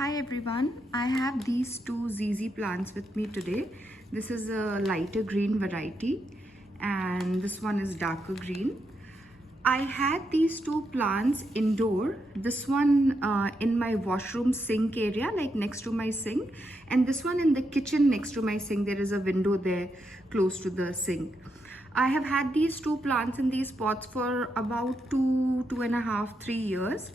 Hi everyone, I have these two ZZ plants with me today. This is a lighter green variety and this one is darker green. I had these two plants indoor, this one in my washroom sink area, like next to my sink, and this one in the kitchen next to my sink. There is a window there close to the sink. I have had these two plants in these pots for about 2.5, 3 years.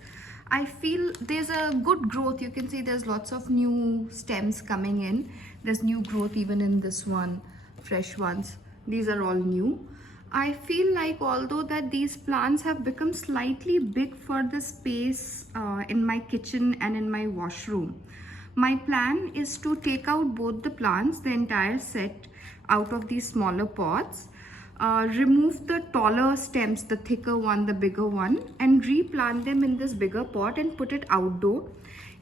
I feel there's a good growth. You can see there's lots of new stems coming in. There's new growth even in this one, fresh ones. These are all new. I feel like although that these plants have become slightly big for the space in my kitchen and in my washroom, my plan is to take out both the plants, the entire set, out of these smaller pots, remove the taller stems, the thicker one, the bigger one, and replant them in this bigger pot and put it outdoor.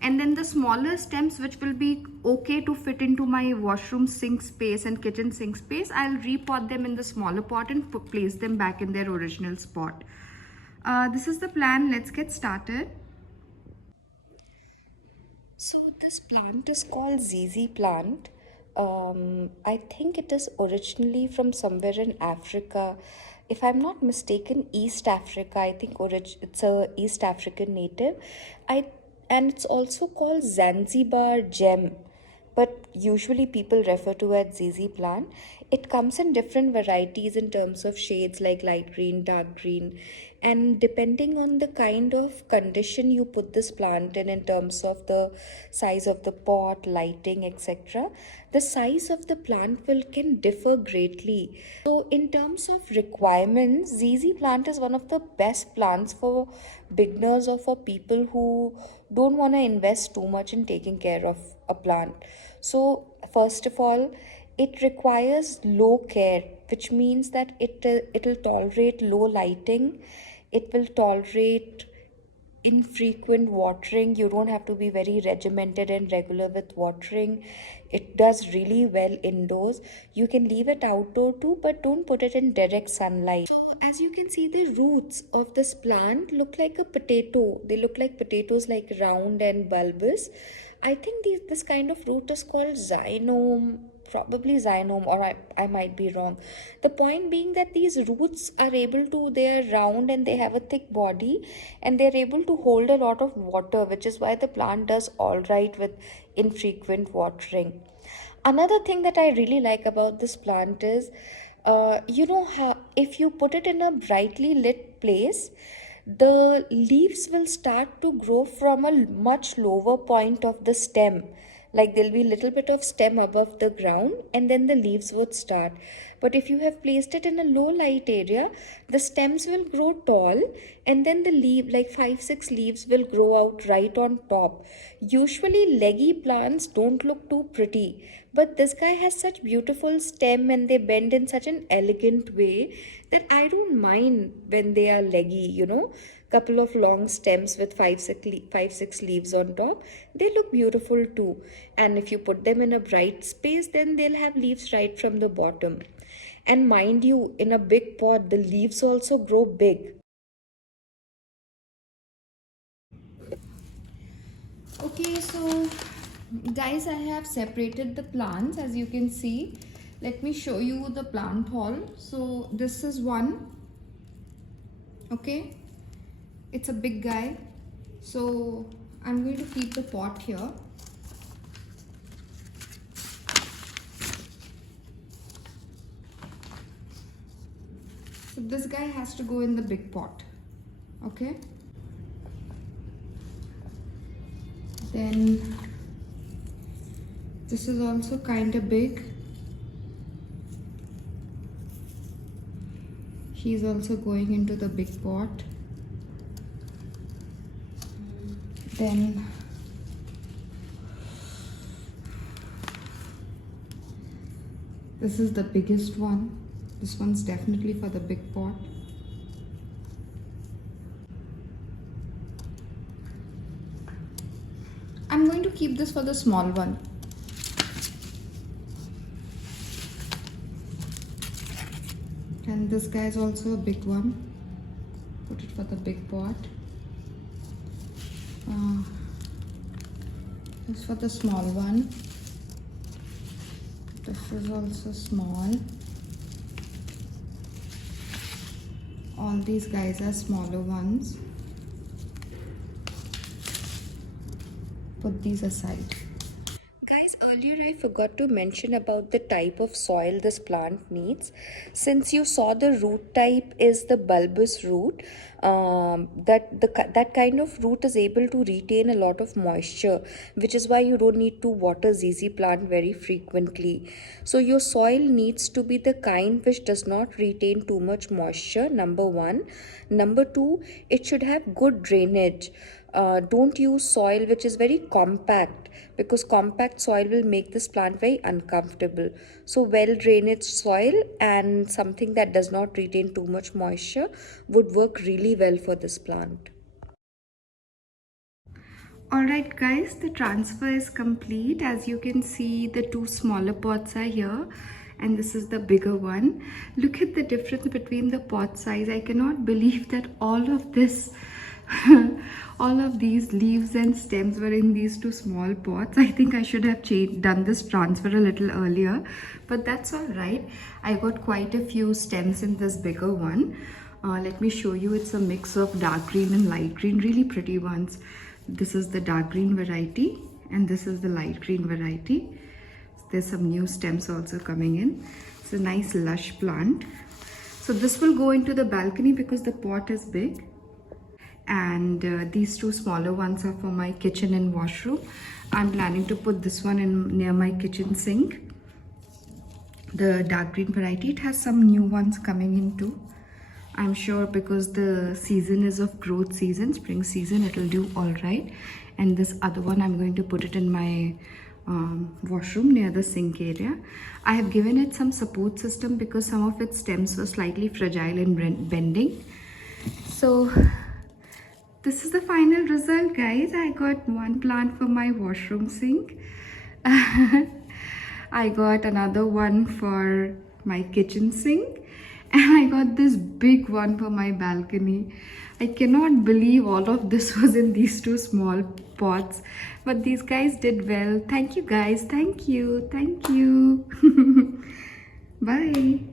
And then the smaller stems, which will be okay to fit into my washroom sink space and kitchen sink space, I'll repot them in the smaller pot and place them back in their original spot. This is the plan. Let's get started. So this plant is called ZZ plant. I think it is originally from somewhere in Africa. If I'm not mistaken, East Africa. I think it's a East African native. And it's also called Zanzibar gem, but usually people refer to as ZZ plant. It comes in different varieties in terms of shades like light green, dark green, and depending on the kind of condition you put this plant in terms of the size of the pot, lighting, etc., the size of the plant will can differ greatly. So in terms of requirements, ZZ plant is one of the best plants for beginners or for people who don't want to invest too much in taking care of a plant. So first of all, it requires low care, which means that it'll tolerate low lighting, it will tolerate infrequent watering. You don't have to be very regimented and regular with watering. It does really well indoors. You can leave it outdoor too, but don't put it in direct sunlight. So as you can see, the roots of this plant look like a potato. They look like potatoes, like round and bulbous. I think this kind of root is called xylem, probably xylem, or I might be wrong. The point being that these roots are able to, they are round and they have a thick body and they're able to hold a lot of water, which is why the plant does all right with infrequent watering. Another thing that I really like about this plant is, you know how if you put it in a brightly lit place, the leaves will start to grow from a much lower point of the stem. Like there'll be a little bit of stem above the ground and then the leaves would start. But if you have placed it in a low light area, the stems will grow tall and then the leaf, like 5 6 leaves, will grow out right on top. Usually leggy plants don't look too pretty, but this guy has such beautiful stem and they bend in such an elegant way that I don't mind when they are leggy, couple of long stems with 5 6 leaves on top. They look beautiful too. And if you put them in a bright space, then they'll have leaves right from the bottom. And mind you, in a big pot, the leaves also grow big. Okay, so guys, I have separated the plants as you can see. Let me show you the plant haul. So this is one. Okay, it's a big guy. So I'm going to keep the pot here. So this guy has to go in the big pot. Okay. Then this is also kind of big. He's also going into the big pot. Then this is the biggest one. This one's definitely for the big pot. I'm going to keep this for the small one. And this guy is also a big one. Put it for the big pot. This for the small one. This is also small. All these guys are smaller ones. Put these aside. Guys, earlier I forgot to mention about the type of soil this plant needs. Since you saw the root type is the bulbous root, that kind of root is able to retain a lot of moisture, which is why you don't need to water ZZ plant very frequently. So your soil needs to be the kind which does not retain too much moisture, number one. Number two, it should have good drainage. Don't use soil which is very compact, because compact soil will make this plant very uncomfortable. So well drainage soil and something that does not retain too much moisture would work really well for this plant. Alright guys, the transfer is complete. As you can see, the two smaller pots are here and this is the bigger one. Look at the difference between the pot size. I cannot believe that all of this all of these leaves and stems were in these two small pots. I think I should have done this transfer a little earlier, but that's all right. I got quite a few stems in this bigger one. Let me show you. It's a mix of dark green and light green, really pretty ones. This is the dark green variety and this is the light green variety. There's some new stems also coming in. It's a nice lush plant. So this will go into the balcony because the pot is big. And these two smaller ones are for my kitchen and washroom. I'm planning to put this one in near my kitchen sink. The dark green variety, it has some new ones coming in too. I'm sure because the season is of growth season, spring season, it'll do all right. And this other one, I'm going to put it in my washroom near the sink area. I have given it some support system because some of its stems were slightly fragile and bending. So this is the final result, guys. I got one plant for my washroom sink. I got another one for my kitchen sink. And I got this big one for my balcony. I cannot believe all of this was in these two small pots. But these guys did well. Thank you guys. Thank you. Thank you. Bye.